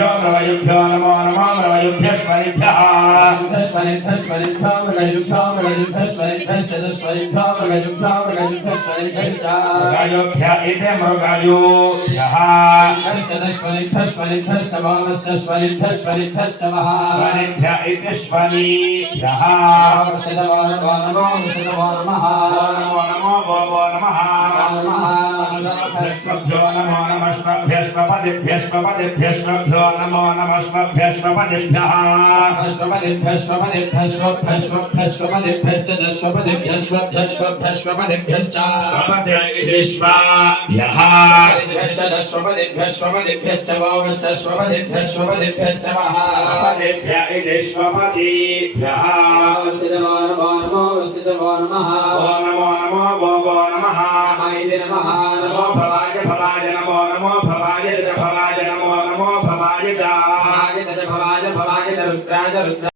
मृगयुभ्यो मृगयुभ्यो नमो नमो मृगयुभ्यश्वरिभ्यः मृगयुभ्यो मृगयुभ्य इति मृगयुभ्यः स्वरिभ्य इति स्वरिभ्यः नमो नमो भो नमः स्वभ्यो नमो नमः स्वपदिभ्यश्वपदिभ्यश्वभ्यो नमो नमः स्वभ्यश्वपदिभ्यः नमो भवाय भवाय नमो नमो भवाय भवाय नमो नमो भवाय च भवाय रुद्राय रुद्र